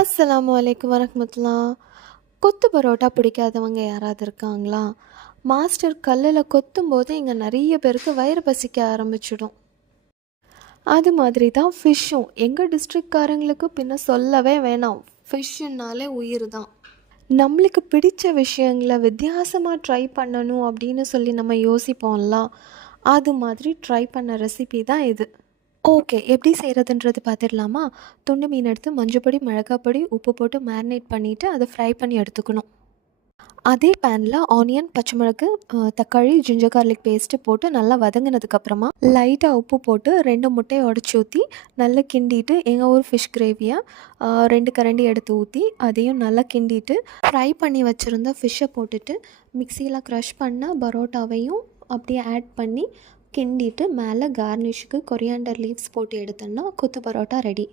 அஸ்ஸலாமு அலைக்கும் வரஹ்மத்துல்லாஹ். கொத்து பரோட்டா பிடிக்காதவங்க யாராவது இருக்காங்களா? மாஸ்டர் கல்லில் கொத்தும்போது இங்கே நிறைய பேருக்கு வயிறு பசிக்க ஆரம்பிச்சிடும். அது மாதிரி தான் ஃபிஷ்ஷும். எங்கள் டிஸ்ட்ரிக்ட்காரங்களுக்கு பின்ன சொல்லவே வேணாம், ஃபிஷ்ஷுன்னாலே உயிர் தான். நம்மளுக்கு பிடிச்ச விஷயங்களை வித்தியாசமாக ட்ரை பண்ணணும் அப்படின்னு சொல்லி நம்ம யோசிப்போம்ல, அது மாதிரி ட்ரை பண்ண ரெசிபி தான் இது. ஓகே, எப்படி செய்கிறதுன்றது பார்த்துடலாமா? துண்டு மீன் எடுத்து மஞ்சப்பொடி, மிளகாப்பொடி, உப்பு போட்டு மேரினேட் பண்ணிவிட்டு அதை ஃப்ரை பண்ணி எடுத்துக்கணும். அதே பேனில் ஆனியன், பச்சை மிளகு, தக்காளி, ஜிஞ்சர் கார்லிக் பேஸ்ட்டு போட்டு நல்லா வதங்கினதுக்கப்புறமா லைட்டாக உப்பு போட்டு 2 முட்டையை உடச்சி ஊற்றி நல்லா கிண்டிட்டு, எங்கள் ஊர் ஃபிஷ் கிரேவியை 2 கரண்டி எடுத்து ஊற்றி அதையும் நல்லா கிண்டிட்டு, ஃப்ரை பண்ணி வச்சுருந்த ஃபிஷ்ஷை போட்டுட்டு மிக்சியில் க்ரஷ் பண்ண பரோட்டாவையும் அப்படியே ஆட் பண்ணி கிண்டிட்டு மேலே கார்னிஷ்க்கு கொரியாண்டர் லீவ்ஸ் போட்டு எடுத்தோன்னா கொத்து பரோட்டா ரெடி.